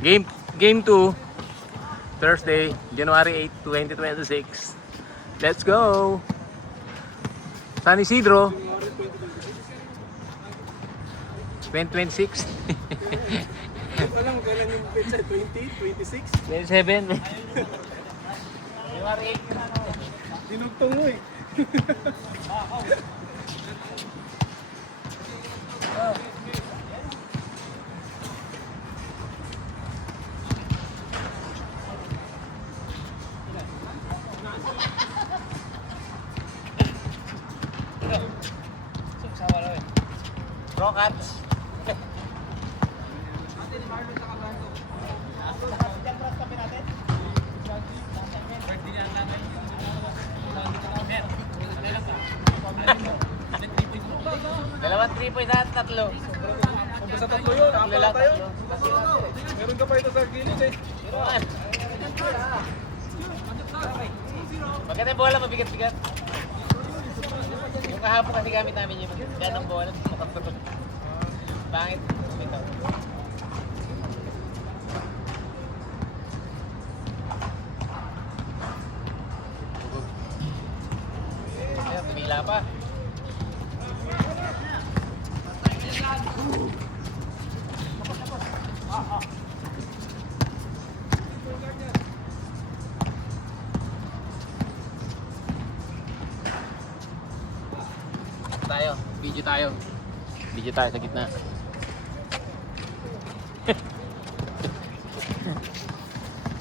Game 2, Thursday, January 8, 2026. Let's go! San Isidro. 2026. Alam mo kailan yung pizza? 20? 26? 27. January 8. Dinugtong mo eh. Rockets. Dalawang 3 points at tatlo. Kung sa tatlo yun, apat na tayo. Tatlo. Meron ka pa ito sa gilid eh. Maganda yung bola, mabigat-bigat. Yung kahapon kasi gamit namin yung yan ang bola. Pangit. Ito. Ayan, tumila pa. Video tayo sa gitna.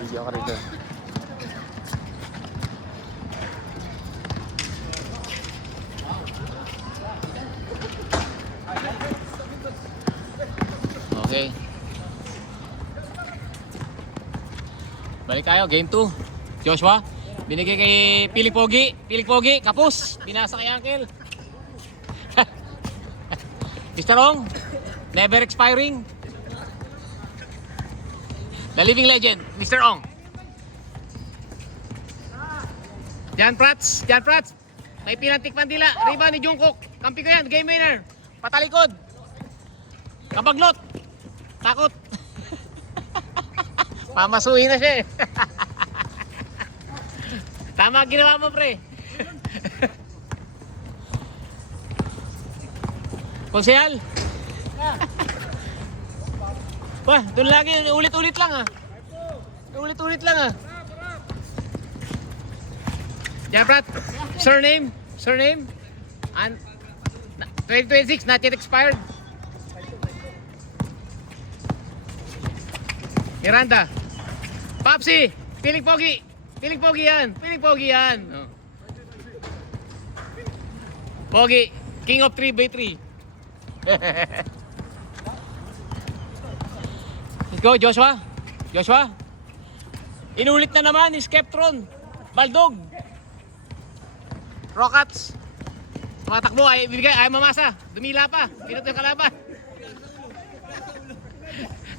Video ka rito. Okay. Balik tayo, game 2. Joshua, binigay kay Piling Pogi, kapus, binasa kay Uncle. Mr. Ong, never expiring. The living legend, Mr. Ong. Jan Prats. May pinantik Mandila. Riba ni Jungkook. Kampi ko yan, game winner. Patalikod. Kabaglot. Takot. Pamasuhin na siya eh. Tama ginawa mo, pre. Konsehal. Wah, doon lagi ulit-ulit lang ah. Ulit-ulit lang ah. Japrat, surname. And 2026 not yet expired. Miranda. Papsi, Piling Pogi yan. Oh. Pogi, king of 3x3. Let's go, Joshua. Inulit na naman ni Skeptron. Baldog. Rockets. Tumatakbo, ay mamasa. Dumila pa. Pinot yung kalaban.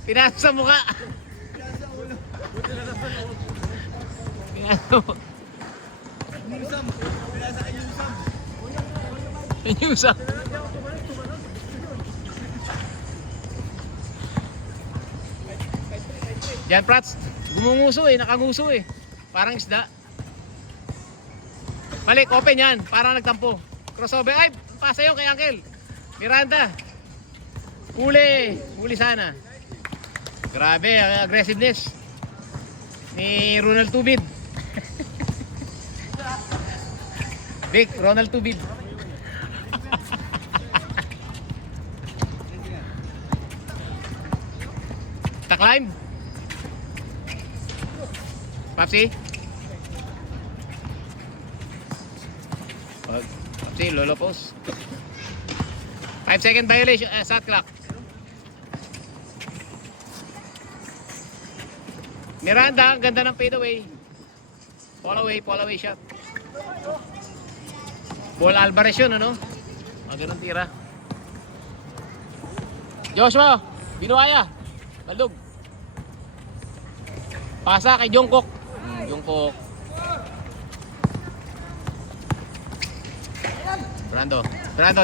Pinasa sa mukha. Pinasa. Jan Prats, gumunguso eh, nakanguso eh. Parang isda. Balik, open yan, parang nagtampo. Crossover, ay, pasa yun kay Uncle. Miranda. Huli sana. Grabe, ang aggressiveness ni Ronald Tubid. Vic, Ronald Tubid. Climb. Papsi. Papsi, lolo pose. 5-second violation, shot clock. Miranda, ang ganda ng fade away. Fall away shot. Paul Alvarez yun, ano? Ganun tira. Joshua, Binuaya. Baldog. Pasa kay Jungkook. Jungkook. Brando,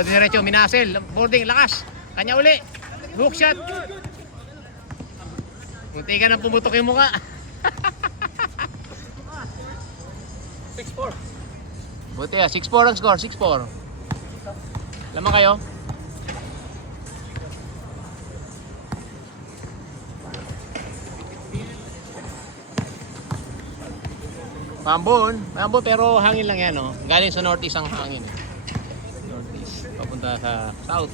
diretso, minasel. Boarding, lakas. Kanya uli. Hook shot. Munti ka nang pumutok yung mukha. 6-4. Buti 6-4 ang score, 6-4. Lamang kayo. Pambon pero hangin lang yan, no? Galing sa northeast ang hangin. Northeast, papunta sa south.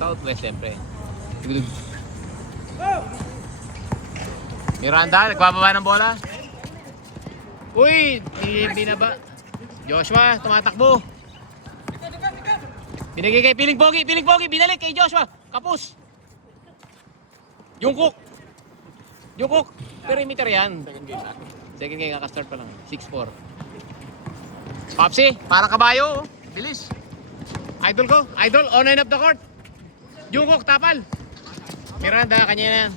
Southwest, siyempre. Miranda, nagbababa ng bola. Uy, binaba. Joshua, tumatakbo. Binigay kay Piling Pogi, binalik kay Joshua. Kapus. Jungkook, perimeter yan. Second game, kakastart pa lang. 6-4. Popsi, parang kabayo. Bilis. Idol ko. Idol, on and up the court. Jungkook, tapal. Miranda, kanya na yan.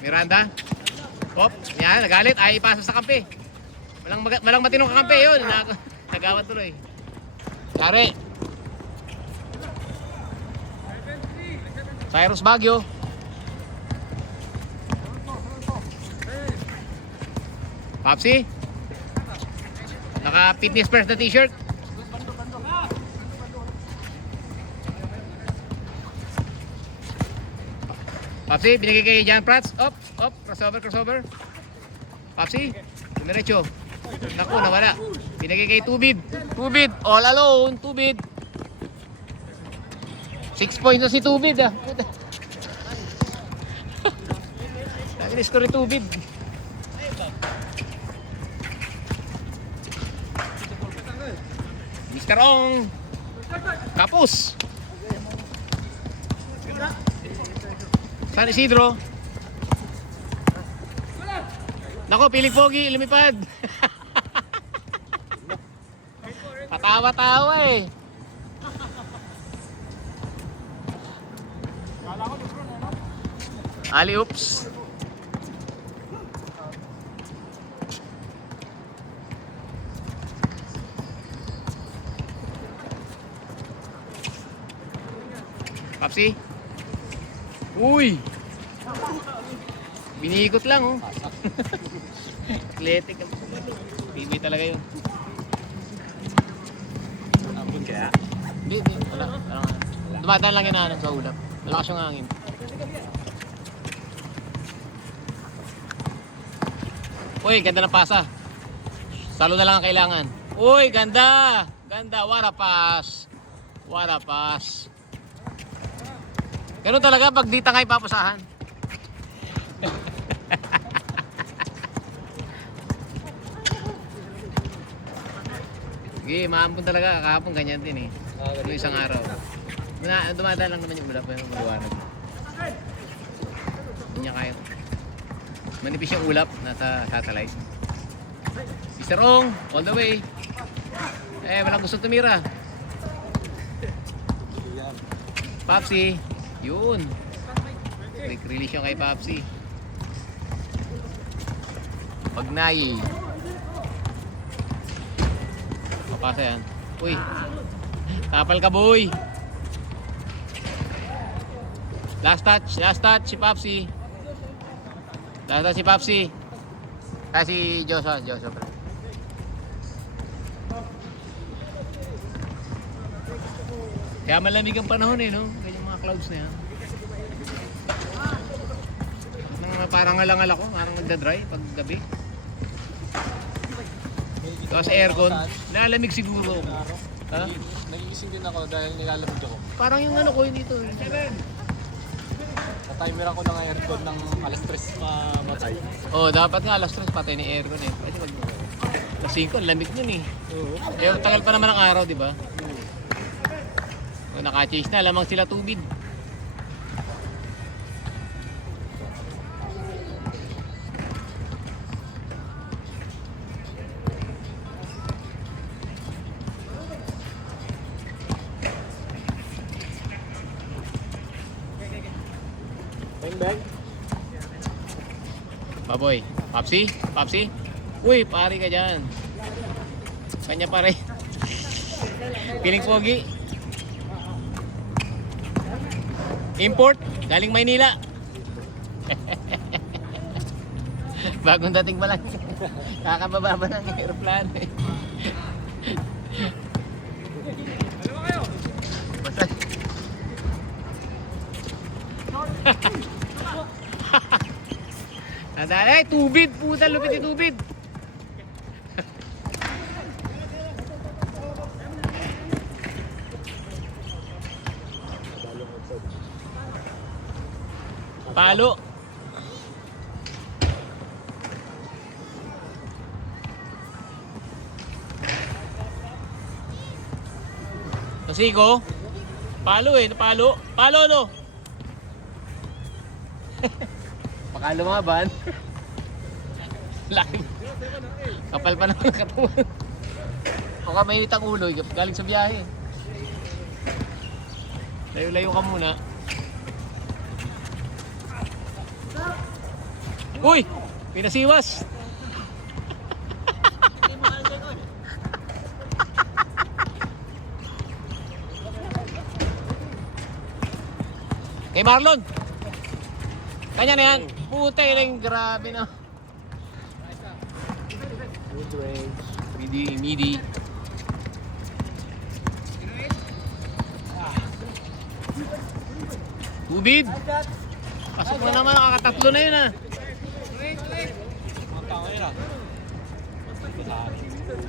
Miranda. Pop, yan, nagalit. Ay, ipasa sa kampi. Malang matinong kakampi yun. Nagawat tuloy. Kare. Cyrus Baguio. Popsi. Naka fitness first na t-shirt. Popsi, binigay kay Jan Prats. Up, crossover. Popsi, dumiretso. Naku, nawala. Binigay kay Tubid, all alone, Tubid. 6 points na si Tubid, ah. Lagi ni-score ni Tubid. Mr. Ong. Kapus. San Isidro. Nako, Piling Pogi, lumipad. Patawa-tawa eh. Ali oops. Papsi. Uy. Biniikot lang oh. Athletic. Bibi talaga yun. Ambon kaya? Hindi. Wala. Dumadaan lang yun sa ulap. Malakas yung hangin. Uy, ganda ng pasa. Salo na lang ang kailangan. Uy, ganda. Ganda. What a pass. Ganun talaga pag di tangay papasahan. Sige, maambon talaga. Kahapon ganyan din eh. Yung isang araw. Dumadaan lang naman yung ulap. Yung maliwanag. Hindi niya kaya. Manipis yung ulap. Nasa satellite. Mr. Ong, all the way. Walang gusto tumira. Popsi. Yun. Quick release yung kay Popsi. Pagnayi. Papasa yan. Uy. Tapal ka boy. Last touch si Popsi. Si Popsi. Si Joshua. Kaya malamig ang panahon eh, no? Ganyan mga clouds na yan. Parang ngalangal ako, parang nagda-dry pag gabi. Tapos aircon, nalamig siguro ako. Ha? Nagigising din ako dahil nilalamig ako. Parang yung ano ko yun dito. Na-timer ako ng aircon ng alas 3 mamatay. Oh, dapat nga alas 3 patay ni aircon eh. Pwede mag alas 5, lamig yun eh. Eh, tagal pa naman ang araw, di ba? Naka-chase na, lamang sila Tubid. Bang. Baboy, Popsi. Uy, pari ka dyan. Kanya pare. Piling Pogi. Import, galing Maynila. Bagong dating pa lang. Kakababa pa ng aeroplano eh. Dalawa kayo. Basta. Nadali, ay, tubid, puta, lupit yung tubid. Palo. Nasiko. Palo eh, napalo. Palo no. Baka lumaban. Laki. Kapal pa naman ang katawan. Baka may itang ulo, galing sa biyahe. Layo-layo ka muna. Uy! Pinasiwas! Kay Marlon! Kanya na yan! Puta yun, grabe na. Midi. Tubid! Pasok mo naman, nakakatatlo na yun ah.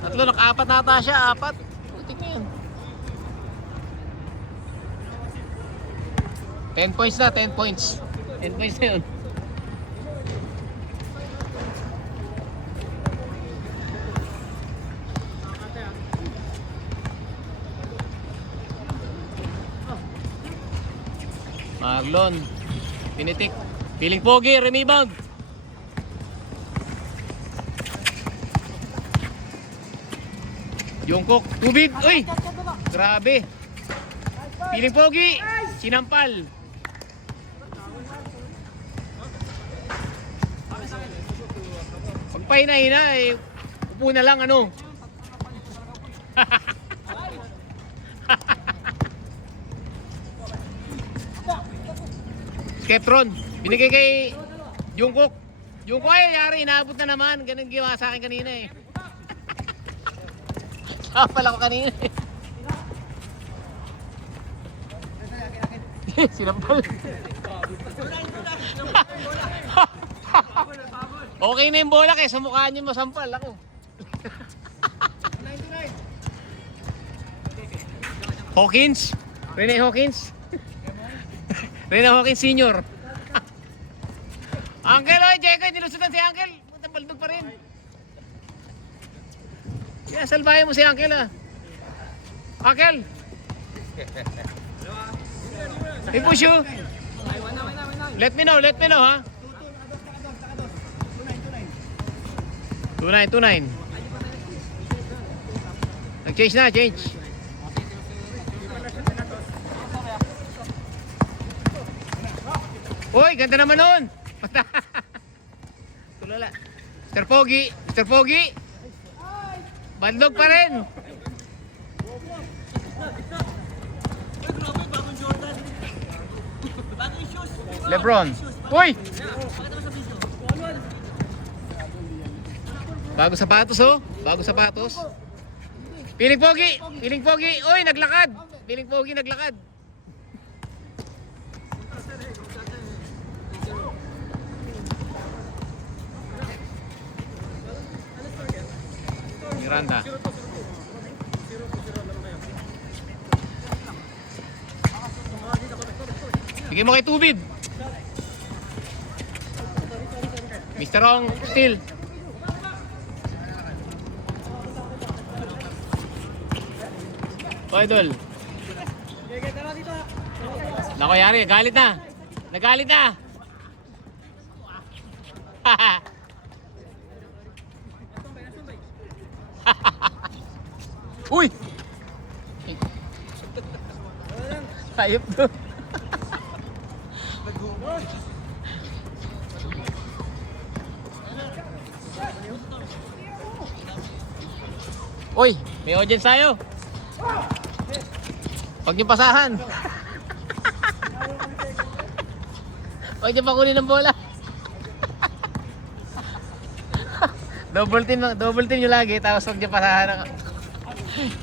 Tatlo, naka-apat na ata siya, apat. Putik na yun. 10 points na, 10 points. 10 points na yun. Marlon, pinitik. Piling pogi, rebound. Jungkook, tubig. Uy! Grabe. Piling pogi, sinampal. Pagpahina-hina eh, upo na lang ano. Skeptron, binigay kay Jungkook. Jungkook ay yari, inaabot na naman. Ganun ginawa sa akin kanina eh. Kapal ako kanina eh. Sinampal. Okay na yung bola kaya sa mukha niyo masampal ako. Hawkins? Rene Hawkins? Rene Hawkins Senior. Uncle, oy, Jeko, nilusutan si Uncle. Putang baldog pa rin. Yeah, salbahin mo si Uncle ah. Uncle! Hey, push you. Let me know ha. 29. Nag-change na, change. Uy, ganda naman nun. Tulala. Mr. Pogi. Bandog pa rin. Lebron. Uy! Bago sapatos oh. Bago sapatos. Piling Pogi. Uy, naglakad. Piling Pogi naglakad. Miranda. Bigyan mo kay Tubid. Mr. Ong, still. O, idol. Nako, yari. Galit na. Nagalit na. Uy! Hayop to. Uy, may audience tayo. Huwag niyo pasahan. Huwag niyo pakunin ng bola. Double team nyo lagi, tapos huwag nyo pa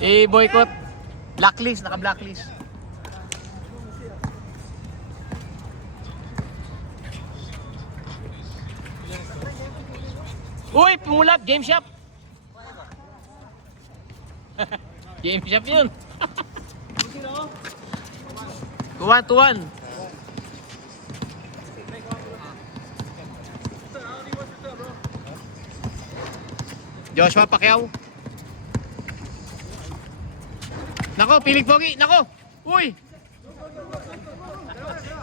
i-boycott. Blacklist, naka-blacklist. Uy, pumulap, game shop. Game shop yun. 2-1. Joshua Pacquiao. Nako, pilig pogi. Nako. Uy.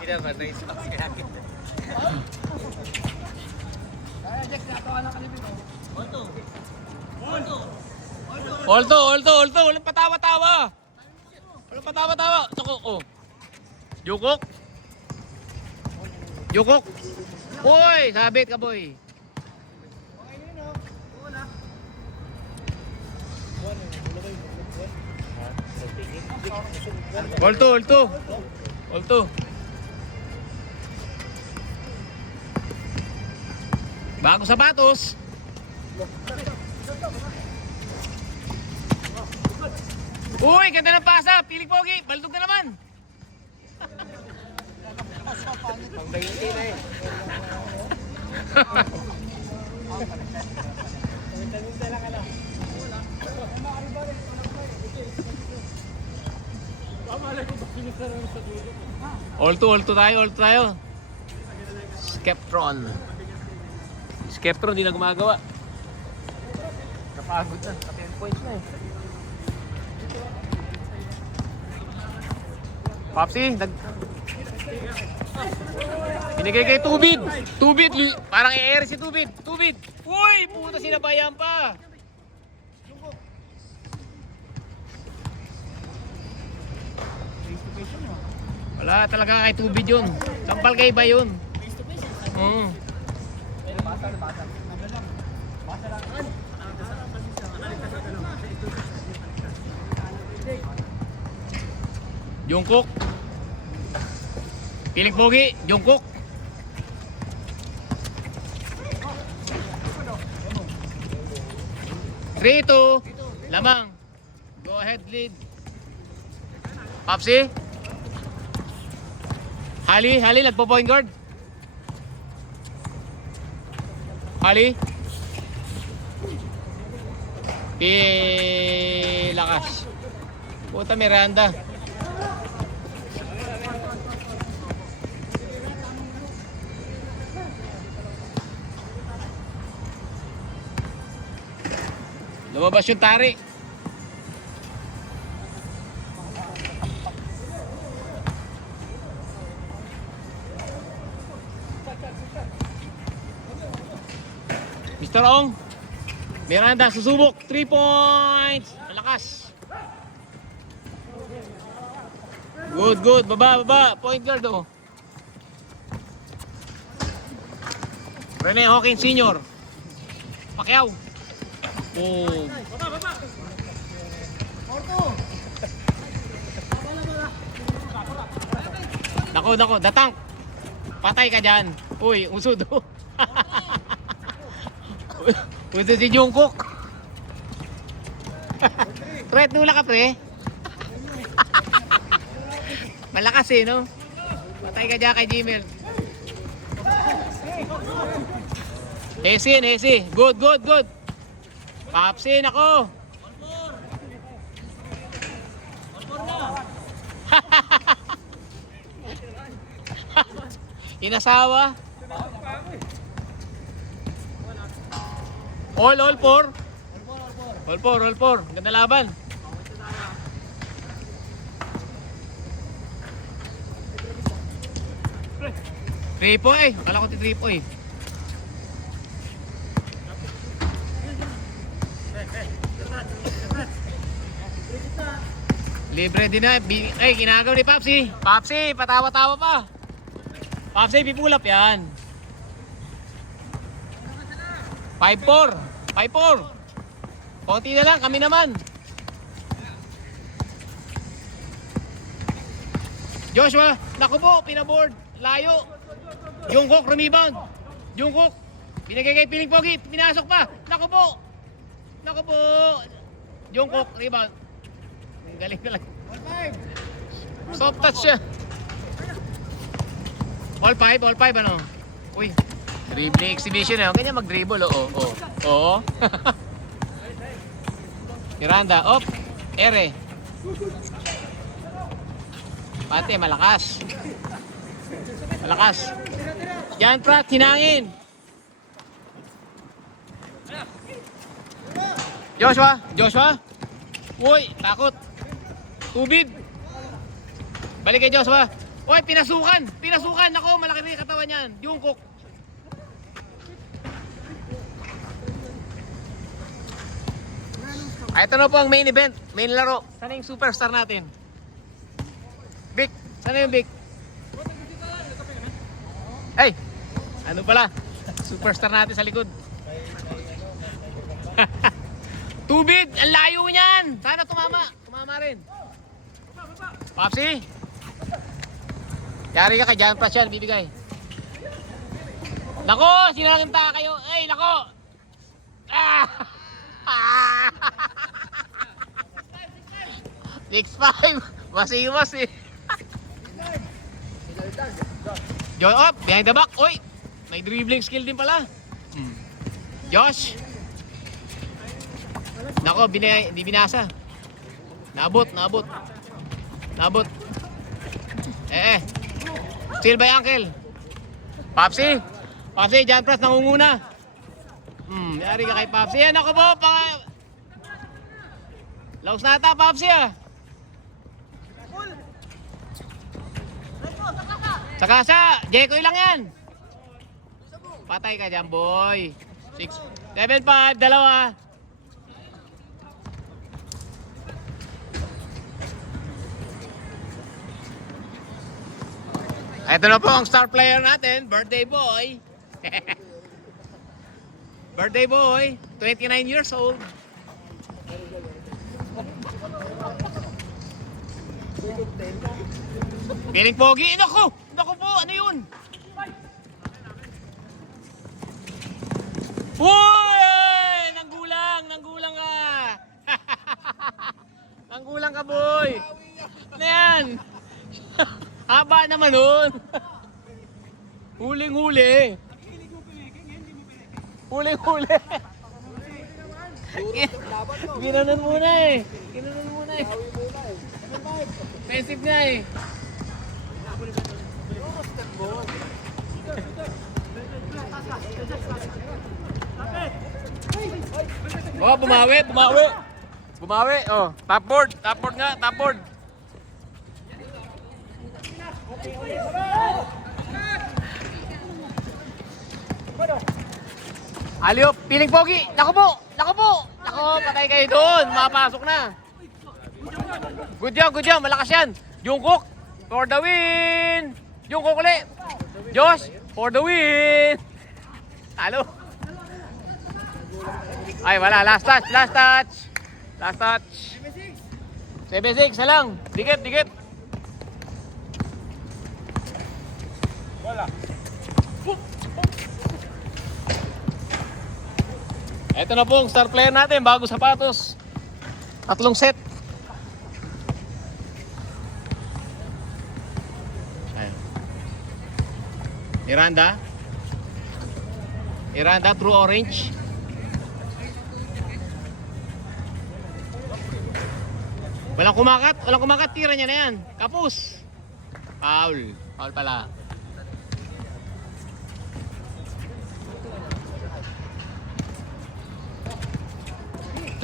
Hindi naman, naisip ako kaya. Olto. Walang patawa-tawa. Nako, oh. Jukok. Uy, sabit ka, boy. Olto. Bago sapatos. Uy, ganda ng pasa. Piling pogi. Baldog na naman. Pang 20 na eh. Olto tayo. Skeptron, di na gumagawa. Napagod na. 10 points na eh. Popsi, binigay kay Tubid. Parang i-air si Tubid. Uy, puta, sinabayan pa. Wala talaga kay Tubid yun. Sampal kay iba yun. Jungkook. Piling pogi, Jungkook. Rito, lamang. Go ahead, lead. Popsi. Hali, nagpo-point guard. Hali. Lakas. Puta, Miranda. Lumabas yung tari. Mr. Ong. Miranda susubok. 3 points. Malakas. Good. Baba. Point guard oh. Rene Hawkins Sr. Pacquiao. Oh. Nako, datang. Patay ka dyan. Uy, usod oh. Usod si Jungkook. Threat nula ka, pre. Malakas eh, no? Patay ka dyan kay Jimel. Hesi. Good. Popsi, nako. Inasawa. All four. Ganda laban. Tripo eh. Kala ko tripo eh. Libre din na. Ay, ginagawa ni Popsi. Popsi, patawa-tawa pa. Popsi, pipulap yan. 5-4. Konti na lang, kami naman. Joshua, naku po, pinaboard. Layo. Jungkook, rebound. Jungkook. Binigay kay Piling Pogi. Pinasok pa. Naku po. Naku po. Jungkook. Rebound. Ang galing na lang. Soft touch siya. All 5 ano? Uy. Dribbling exhibition eh. Ganyan mag-dribble. Oo. Miranda. Op. Ere. Pati, malakas. Malakas. Jan Pratt, hinangin. Joshua. Uy, takot. Tubig. Balik kay Joshua. Uy, pinasukan. Ako, malaki rin yung katawan niyan. Jungkook. Ito na po ang main event. Main laro. Sana yung superstar natin? Vic. Sana yung Vic? Ay! Ano pala? Superstar natin sa likod. Tubig! Ang layo niyan! Sana tumama. Tumama rin. Popsi! Yari ka kay Jan Pratt yan. Bibigay. Nako! Sinanginta kayo. Ay, nako! Ah! 6'5". Masiwas eh. Joy up, behind the back. Uy, may dribbling skill din pala. Josh. Nako, hindi binasa. Naabot. Still by Uncle. Popsi, Jan Pratt nangunguna. Yari ka kay Popsi. Yan ako po, Laos na ata, Popsi ah. Sakasa, Jekoy lang yan. Patay ka dyan, boy. 7-5, dalawa. Ito na po ang star player natin, birthday boy. Birthday boy, 29 years old. Piling Pogi, naku po, ano yun? Uy! Nanggulang ka. Nanggulang ka, boy. Ano yan? Haba naman nun. Huling-huli. Ginanon muna eh. Offensive nga eh. Oh, bumawi. Oh, top board nga. Aliop, Piling Pogi. Naku po. Patay kayo doon. Mapasok na. Good job. Malakas yan. Jungkook for the win. Jungkook ulit. Josh for the win. Halo. Ay, wala. Last touch. 7-6 na lang. Dikit. Wala. Ito na po ang star player natin, bago sapatos. 3 set. Miranda, true orange. Walang kumakat, tira niya na yan. Kapus. Foul pala.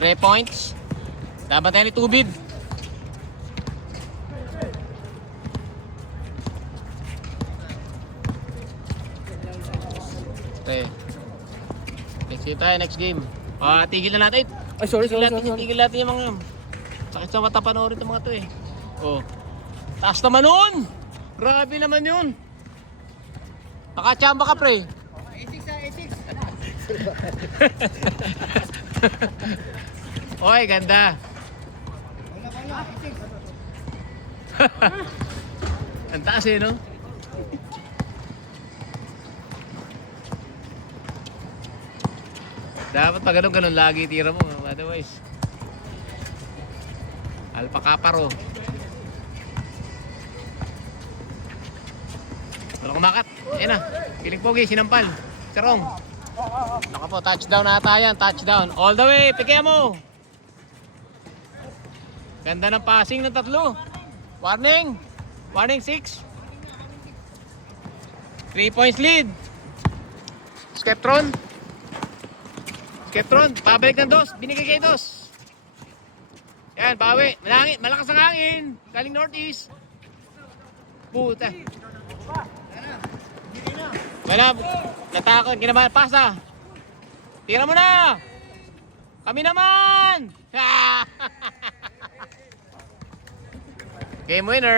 Three points. Dapat tayo ni Tubid. Okay. Let's see tayo next game. Tigil na natin. Ay, sorry. Tigil natin yung mga sakit sa mata panoorin itong mga to eh. Oh. Taas naman nun! Grabe naman yun. Nakachamba ka, pre. 86. Oy, ganda. Ang taas eh, no? Dapat pag ganun lagi tira mo. Otherwise, alpacaparo. Walang kumakat. Ayan na. Piling pogi, sinampal. Sarong. Naka po, touchdown na ata yan. Touchdown. All the way. Pike mo. Ganda ng passing ng tatlo. Warning. Warning 6. 3 points lead. Skeptron. Skeptron. Pabalik ng dos. Binigay kay dos. Yan, bawi. Malangit. Malakas ang hangin. Galing northeast. Puta. Wala. Natakot. Ginabahan. Pasa. Tira mo na. Kami naman. Game winner.